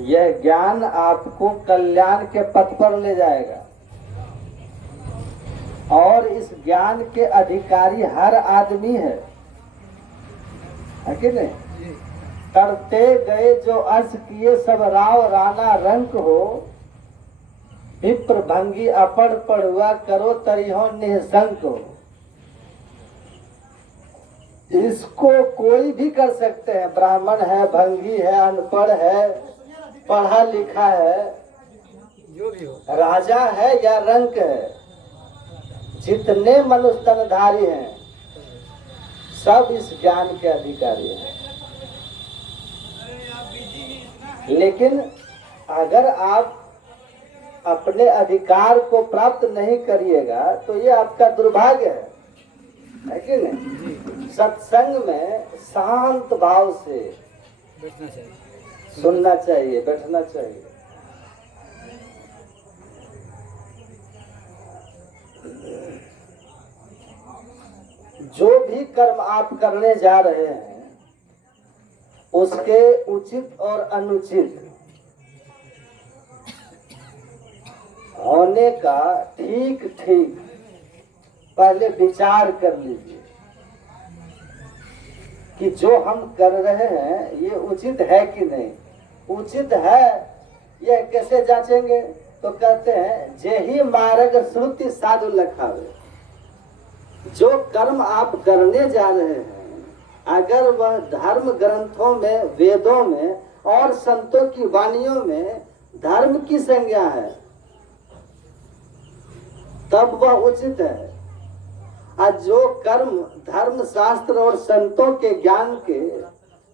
यह ज्ञान आपको कल्याण के पथ पर ले जाएगा और इस ज्ञान के अधिकारी हर आदमी है कि नहीं? करते गए जो अर्थ किए सब राव राणा रंक हो, विप्र भंगी अपड़ पढ़ुआ करो तरिहो निःशंक हो। इसको कोई भी कर सकते हैं, ब्राह्मण है, भंगी है, अनपढ़ है, पढ़ा लिखा है, जो भी हो, राजा है या रंक है, जितने मनुष्य तनधारी हैं सब इस ज्ञान के अधिकारी हैं। लेकिन अगर आप अपने अधिकार को प्राप्त नहीं करिएगा तो ये आपका दुर्भाग्य है कि नहीं? सत्संग में शांत भाव से बैठना चाहिए, सुनना चाहिए, बैठना चाहिए। जो भी कर्म आप करने जा रहे हैं उसके उचित और अनुचित होने का ठीक ठीक पहले विचार कर लीजिए कि जो हम कर रहे हैं ये उचित है कि नहीं। उचित है यह कैसे जांचेंगे? तो कहते हैं जेहि मार्ग श्रुति साधु लखावे। जो कर्म आप करने जा रहे हैं अगर वह धर्म ग्रंथों में, वेदों में और संतों की वाणियों में धर्म की संज्ञा है तब वह उचित है। और जो कर्म धर्म शास्त्र और संतों के ज्ञान के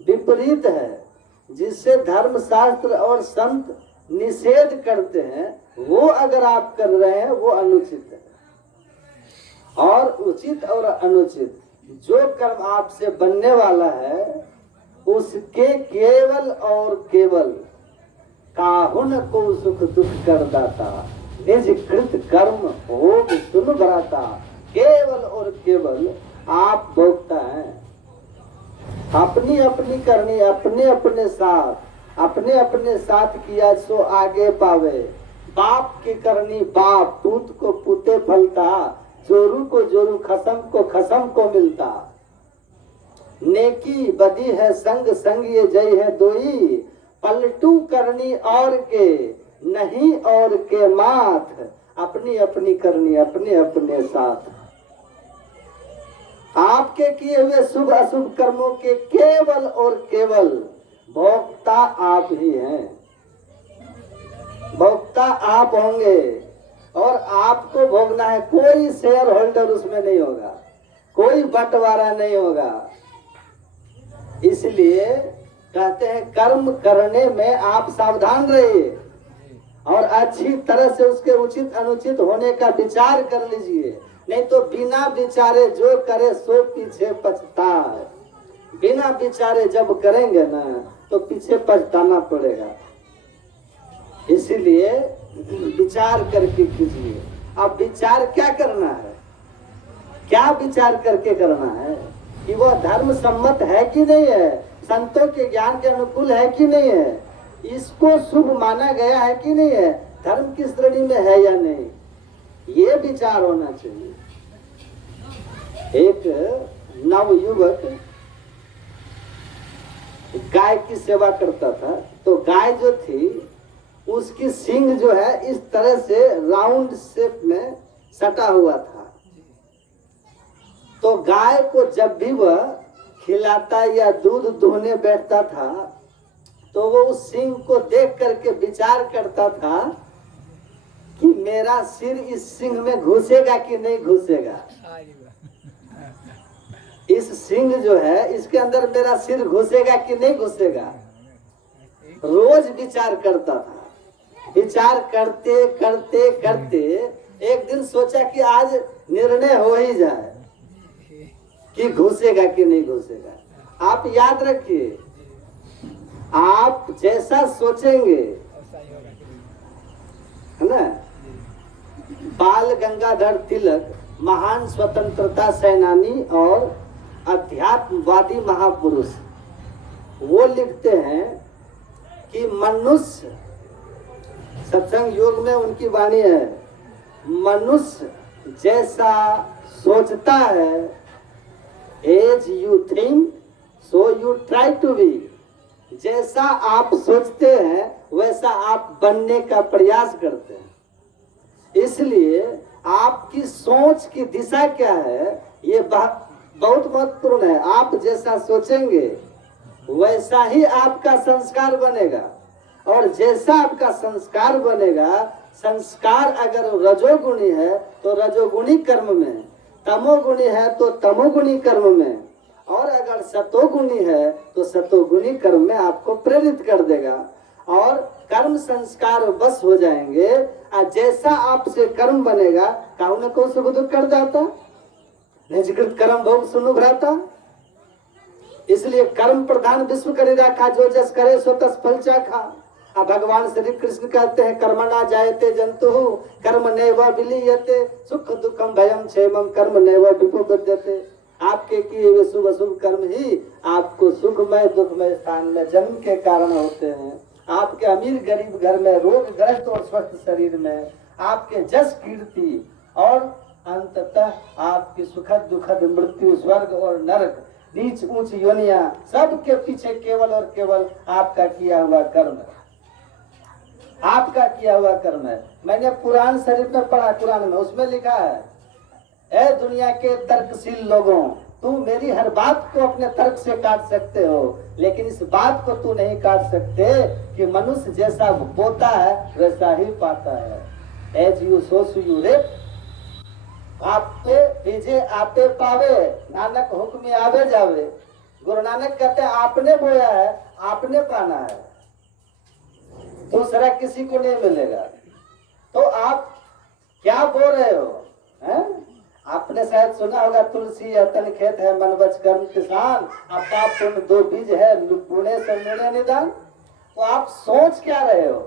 विपरीत है, जिससे धर्म शास्त्र और संत निषेध करते हैं, वो अगर आप कर रहे हैं वो अनुचित है। और उचित और अनुचित जो कर्म आपसे बनने वाला है उसके केवल और केवल काहुन को सुख दुख कर दाता, निज कृत कर्म भोग सुन भराता। केवल और केवल आप भोगता है, अपनी अपनी करनी अपने अपने साथ किया सो आगे पावे। बाप की करनी बाप, पूत को पूते फलता, जोरू को जोरू, खसम को खसम को मिलता। नेकी बदी है संग संग ये जय है दोई, पलटू करनी और के नहीं और के माथ। अपनी अपनी करनी अपने अपने साथ। आपके किए हुए शुभ अशुभ कर्मों के केवल और केवल भोक्ता आप ही हैं। भोक्ता आप होंगे और आपको भोगना है। कोई शेयर होल्डर उसमें नहीं होगा, कोई बंटवारा नहीं होगा। इसलिए कहते हैं कर्म करने में आप सावधान रहिए और अच्छी तरह से उसके उचित अनुचित होने का विचार कर लीजिए। नहीं तो बिना विचारे जो करे सो पीछे पछताए। बिना विचारे जब करेंगे ना तो पीछे पछताना पड़ेगा। इसीलिए विचार करके कीजिए। अब विचार क्या करना है, क्या विचार करके करना है कि वह धर्म सम्मत है कि नहीं है, संतों के ज्ञान के अनुकूल है कि नहीं है, इसको शुभ माना गया है कि नहीं है, धर्म की श्रेणी में है या नहीं, ये विचार होना चाहिए। एक नवयुवक गाय की सेवा करता था, तो गाय जो थी उसकी सींग जो है इस तरह से राउंड शेप में सटा हुआ था। तो गाय को जब भी वह खिलाता या दूध दुहने बैठता था तो वो उस सींग को देख करके विचार करता था कि मेरा सिर इस सींग में घुसेगा कि नहीं घुसेगा। इस सींग जो है इसके अंदर मेरा सिर घुसेगा कि नहीं घुसेगा, रोज विचार करता था। विचार करते करते करते एक दिन सोचा कि आज निर्णय हो ही जाए कि घुसेगा कि नहीं घुसेगा। आप याद रखिए, आप जैसा सोचेंगे, है ना। बाल गंगाधर तिलक महान स्वतंत्रता सेनानी और अध्यात्मवादी महापुरुष, वो लिखते हैं कि कि मनुष्य, सत्संग योग में उनकी वाणी है, मनुष्य जैसा सोचता है, as you think so you try to be, जैसा आप सोचते हैं वैसा आप बनने का प्रयास करते हैं। इसलिए आपकी सोच की दिशा क्या है, ये बहुत महत्वपूर्ण है। आप जैसा सोचेंगे वैसा ही आपका संस्कार बनेगा, और जैसा आपका संस्कार बनेगा, संस्कार अगर रजोगुणी है तो रजोगुणी कर्म में, तमोगुणी है तो तमोगुणी कर्म में, और अगर सतोगुणी है तो सतोगुणी कर्म में आपको प्रेरित कर देगा, और कर्म संस्कार बस हो जाएंगे। और जैसा आपसे कर्म बनेगा, काहुन को सुख दुख कर जाता, निजकृत कर्म भोग सुनु भ्राता। इसलिए कर्म प्रधान विश्व करे राखा, जो जस करे सो तस फल चाखा। अब भगवान श्री कृष्ण कहते हैं कर्मणा जायते जंतु कर्म नैव विलीयते, सुख दुखम भयम क्षेमम कर्म नैव विपद्यते। आपके किए हुए शुभ अशुभ कर्म ही आपको सुखमय दुखमय स्थान में जन्म के कारण होते हैं। आपके अमीर गरीब घर में, रोग ग्रस्त और स्वस्थ शरीर में, आपके जस कीर्ति, और अंततः आपकी सुखद दुखद मृत्यु, स्वर्ग और नरक, नीच ऊंच योनिया, सब के पीछे केवल और केवल आपका किया हुआ कर्म है, आपका किया हुआ कर्म है। मैंने पुराण शरीफ में पढ़ा, कुरान में, उसमें लिखा है, ए दुनिया के तर्कशील लोगों, तू मेरी हर बात को अपने तर्क से काट सकते हो, लेकिन इस बात को तू नहीं काट सकते कि मनुष्य जैसा बोता है वैसा ही पाता है। एज यू सो यू रेप, आपे बीजे आपे पावे, नानक हुक्म आवे जावे। गुरु नानक कहते हैं आपने बोया है आपने पाना है, दूसरा किसी को नहीं मिलेगा। तो आप क्या बोल रहे हो, हैं? आपने शायद सुना होगा, तुलसी अतन खेत है मन वच कर्म किसान, आपका पुण्य दो बीज है पुणे से मिले निदान। तो आप सोच क्या रहे हो,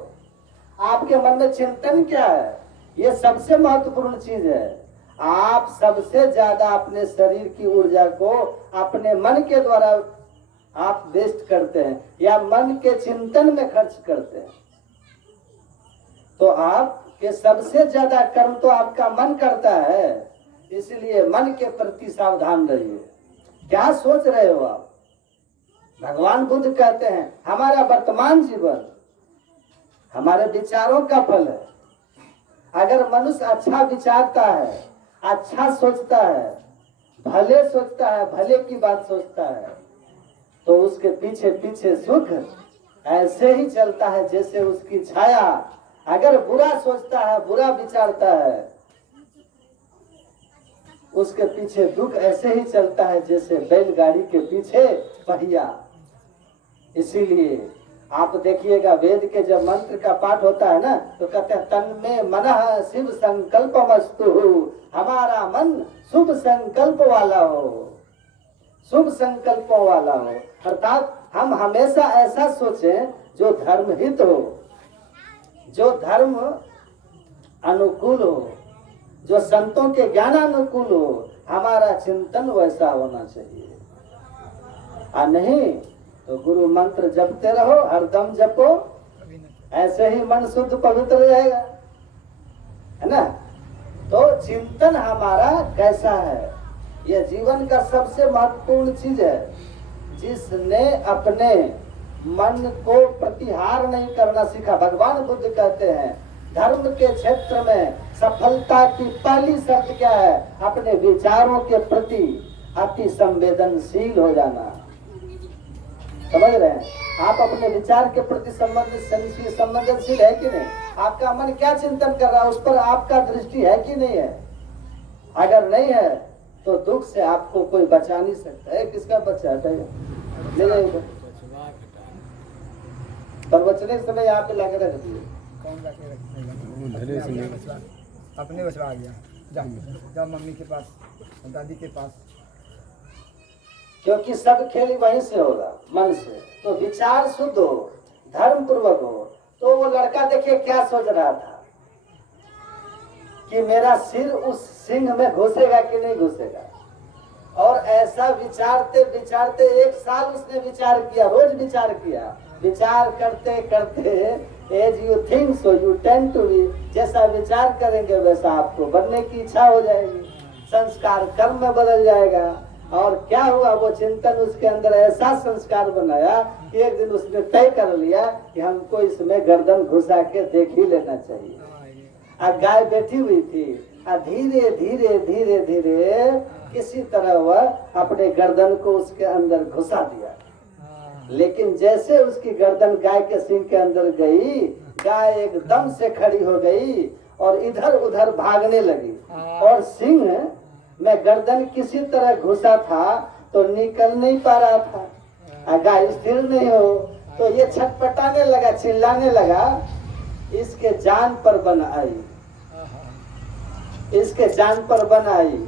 आपके मन में चिंतन क्या है, ये सबसे महत्वपूर्ण चीज है। आप सबसे ज्यादा अपने शरीर की ऊर्जा को अपने मन के द्वारा आप वेस्ट करते हैं, या मन के चिंतन में खर्च करते हैं। तो आपके सबसे ज्यादा कर्म तो आपका मन करता है, इसलिए मन के प्रति सावधान रहिए। क्या सोच रहे हो आप? भगवान बुद्ध कहते हैं हमारा वर्तमान जीवन हमारे विचारों का फल है। अगर मनुष्य अच्छा विचारता है, अच्छा सोचता है, भले सोचता है, भले की बात सोचता है, तो उसके पीछे पीछे सुख ऐसे ही चलता है जैसे उसकी छाया। अगर बुरा सोचता है, बुरा विचारता है, उसके पीछे दुख ऐसे ही चलता है जैसे बैलगाड़ी के पीछे पहिया। इसीलिए आप देखिएगा, वेद के जब मंत्र का पाठ होता है ना, तो कहते हैं तन में मनः शिव संकल्पमस्तु, हमारा मन शुभ संकल्प वाला हो, शुभ संकल्पों वाला हो। अर्थात हम हमेशा ऐसा सोचें जो धर्म हित हो, जो धर्म अनुकूल हो, जो संतों के ज्ञान अनुकूल हो। हमारा चिंतन वैसा होना चाहिए, और नहीं तो गुरु मंत्र जपते रहो, हरदम जपो, ऐसे ही मन शुद्ध पवित्र रहेगा, है ना। तो चिंतन हमारा कैसा है, यह जीवन का सबसे महत्वपूर्ण चीज है। जिसने अपने मन को प्रतिहार नहीं करना सीखा, भगवान बुद्ध कहते हैं धर्म के क्षेत्र में सफलता की पहली शर्त क्या है, अपने विचारों के प्रति अति संवेदनशील हो जाना। समझ रहे हैं? आप अपने विचार के प्रति संवेदनशील है कि नहीं? आपका मन क्या चिंतन कर रहा है, उस पर आपका दृष्टि है कि नहीं है? अगर नहीं है तो दुख से आपको कोई बचा नहीं सकता है। किसका बच्चा हटाएगा? पर बचने के समय यहाँ पे लाके रख दिए, अपने बचवा गया, जा मम्मी के पास, दादी के पास, क्योंकि सब खेल वहीं से होगा, मन से। तो विचार शुद्ध हो, धर्म पूर्वक हो। तो वो लड़का देखिए क्या सोच रहा था कि मेरा सिर उस सिंह में घुसेगा कि नहीं घुसेगा, और ऐसा विचारते विचारते 1 साल उसने विचार किया, रोज विचार किया, विचार करते करते as you think so you tend to be, जैसा विचार करेंगे वैसा आपको बनने की इच्छा हो जाएगी, संस्कार कर्म में बदल जाएगा। और क्या हुआ, वो चिंतन उसके अंदर ऐसा संस्कार बनाया कि एक दिन उसने तय कर लिया कि हमको इसमें गर्दन घुसा के देख ही लेना चाहिए। गाय बैठी हुई थी, धीरे धीरे धीरे धीरे किसी तरह वह अपने गर्दन को उसके अंदर घुसा दिया। लेकिन जैसे उसकी गर्दन गाय के सींग के अंदर गई, गाय एकदम से खड़ी हो गई और इधर उधर भागने लगी। और सिंह में गर्दन किसी तरह घुसा था तो निकल नहीं पा रहा था। गाय स्थिर नहीं हो तो ये छटपटाने लगा, चिल्लाने लगा, इसके जान पर बन आई, इसके जान पर बन आई।